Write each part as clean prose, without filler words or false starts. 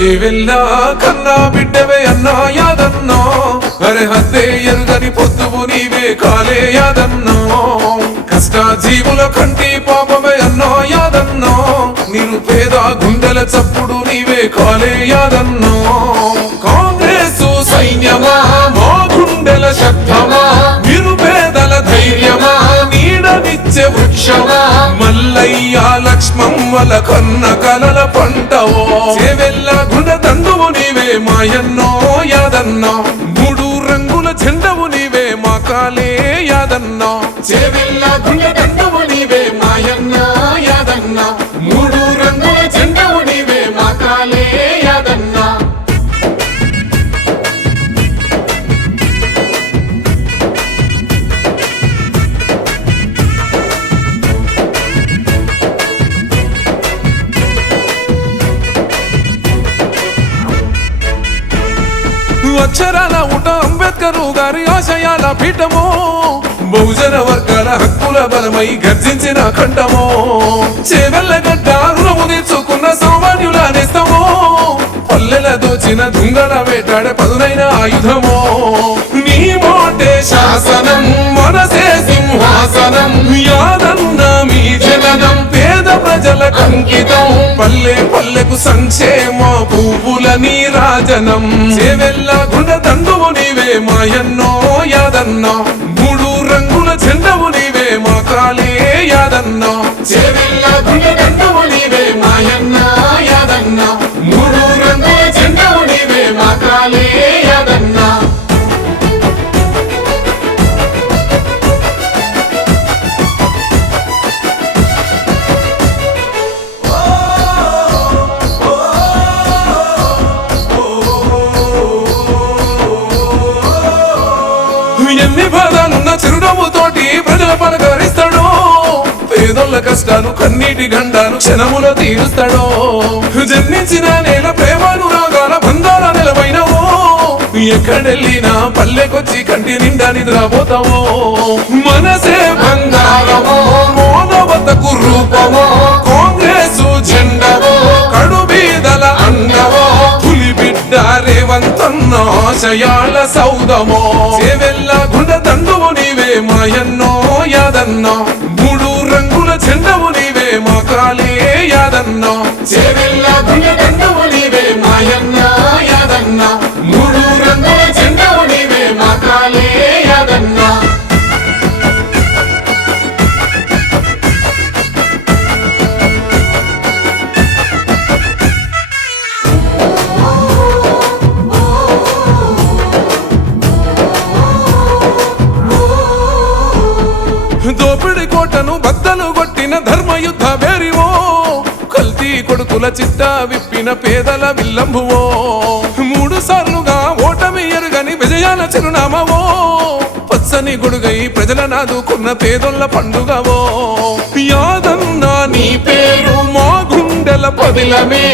చేవెళ్ళ కన్నా బిడ్డవే అన్నా యాదన్నా, అరే హద్దే ఎరుగని పొద్దువు నీవే కాలే యాదన్నా, కష్ట జీవుల కంటి పాపమే అన్నా యాదన్నా, నిరుపేద గుండెల చప్పుడు నీవే కాలే యాదన్నా. కాంగ్రెస్ సైన్యమా మా గుండెల శబ్దమా, నిరుపేదల ధైర్యమా నీడనిచ్చే వృక్షమా, మల్లయ్య లక్ష్మమ్మల కన్న కలల పంటవో. చేవెళ్ళ గుండె దండువు నీవే మాయన్నో యాదన్నా, మూడు రంగుల జెండవు నీవే మా కాలే యాదన్నా. చేవెళ్ళ గుండె దండువు నీవే మాయన్నో యాదన్నా, మూడు రంగుల జెండవు నీవే మా కాలే యాదన్నా. అక్షరాల ఉట అంబేద్కర్ గారి ఆశయాల పీఠమో, బహుజన వర్గాల హక్కుల బలమై గర్జించిన కంఠమో, చేవెళ్ళగడ్డ రుణము తీర్చుకున్న సామాన్యుల నేస్తమో, పల్లెల దోచిన దుంగల వేటాడే పదునైన ఆయుధమో. నీ మోటే శాసనం మనసే సింహాసనం, యాదన్న మీ జననం పేద ప్రజల అంకితం, పల్లె పల్లెకు సంక్షేమ పువ్వుల నీరాజనం. చేవెళ్ళ గుండె దండువు నీవే మాయన్నో యాదన్నా, మూడు రంగుల జెండవు నీవే మా కాలే యాదన్నా. చేవెళ్ళ గుండె దండువు నీవే మాయన్నా యాదన్నా, మూడు రంగుల జెండవు నీవే మా కాలే యాదన్నా. ఎన్ని బాధలున్న చిరునవ్వుతోటి ప్రజల పలకరిస్తాడో, పేదోళ్ళ కష్టాలు కన్నీటి గండాలు క్షణముల తీరుస్తాడో, జన్మించిన నేల ప్రేమానురాగాల బంధాల నిలవైనవో, ఎక్కడెళ్ళినా పల్లెకొచ్చి కంటి నిండా నిద్రపోతావో. మనసే బంగారమో మోనవతకు రూపమో, కాంగ్రెస్ జెండవో కడుబీదల అండవో, పులి బిడ్డ రేవంతన్న ఆశయాల సౌదమో. చేవెళ్ళ గుండె దండువు నీవే మాయన్నో యాదన్నా, మూడు రంగుల జెండవు నీవే మా కాలే యాదన్నా. చేవెళ్ళ గుండె దండువు నీవే మాయన్నా యాదన్నా, మూడు రంగుల జెండవు నీవే మా కాలే యాదన్నా. దోపిడి కోటను బద్దలు కొట్టిన ధర్మయుద్ధ బేరివో, కల్తీ కొడుకుల చిట్ట విప్పిన పేదల విల్లంబువో, మూడు సార్లుగా ఓటమి ఎరుగని విజయాల చిరునామవో, పచ్చని గొడుగై ప్రజల నాదుకున్న పేదోళ్ళ పండుగవో. యాదన్న నీ పేరు మా గుండెల పదిలమే,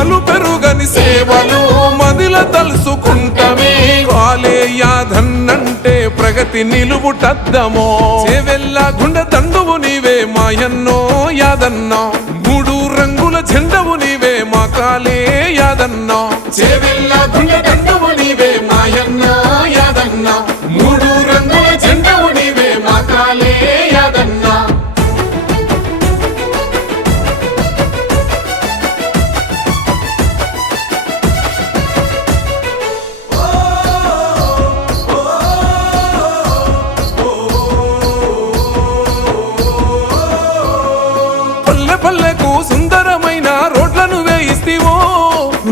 అలు పెరుగని సేవలు మదిల తలుసుకుంటమే, కాలే యాదన్నంటే ప్రగతి నిలువుటద్దమో. చేవెళ్ళ గుండె దండువు నీవే మాయన్నో యాదన్నా, మూడు రంగుల జెండవు నీవే మా కాలే యాదన్నా. చేవెళ్ళ గుండె దండువు నీవే మాయన్నా యాదన్నా, మూడు రంగుల జెండవు నీవే మా కాలే యాదన్నా. పల్లెకు సుందరమైన రోడ్లను వేయిస్తీవో,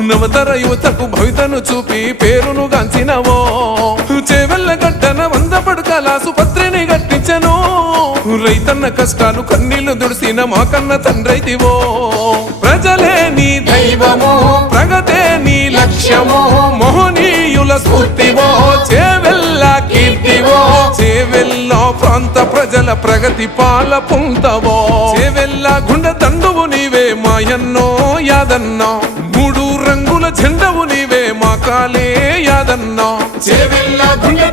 నవతర యువతకు భవితను చూపి పేరును గాంచినవో. చేవెళ్ళ గడ్డన 100 పడకల ఆసుపత్రిని కట్టించను, రైతన్న కష్టాలు కన్నీళ్లు దుడిసిన మా కన్న తండ్రైతివో. ప్రజలే నీ దైవమో, ప్రగతే నీ లక్ష్యమో, మోహనీయుల స్ఫూర్తివో, చేవెళ్ళ కీర్తివో. చేవెళ్ళ ప్రాంత ప్రజల ప్రగతి పాల పొందవో. చేవెళ్ళ గుండె దండువు నీవే మాయన్నో యాదన్నా, జెండవు నీవే మా కాలే యాదన్న చేవెళ్ళ గుండె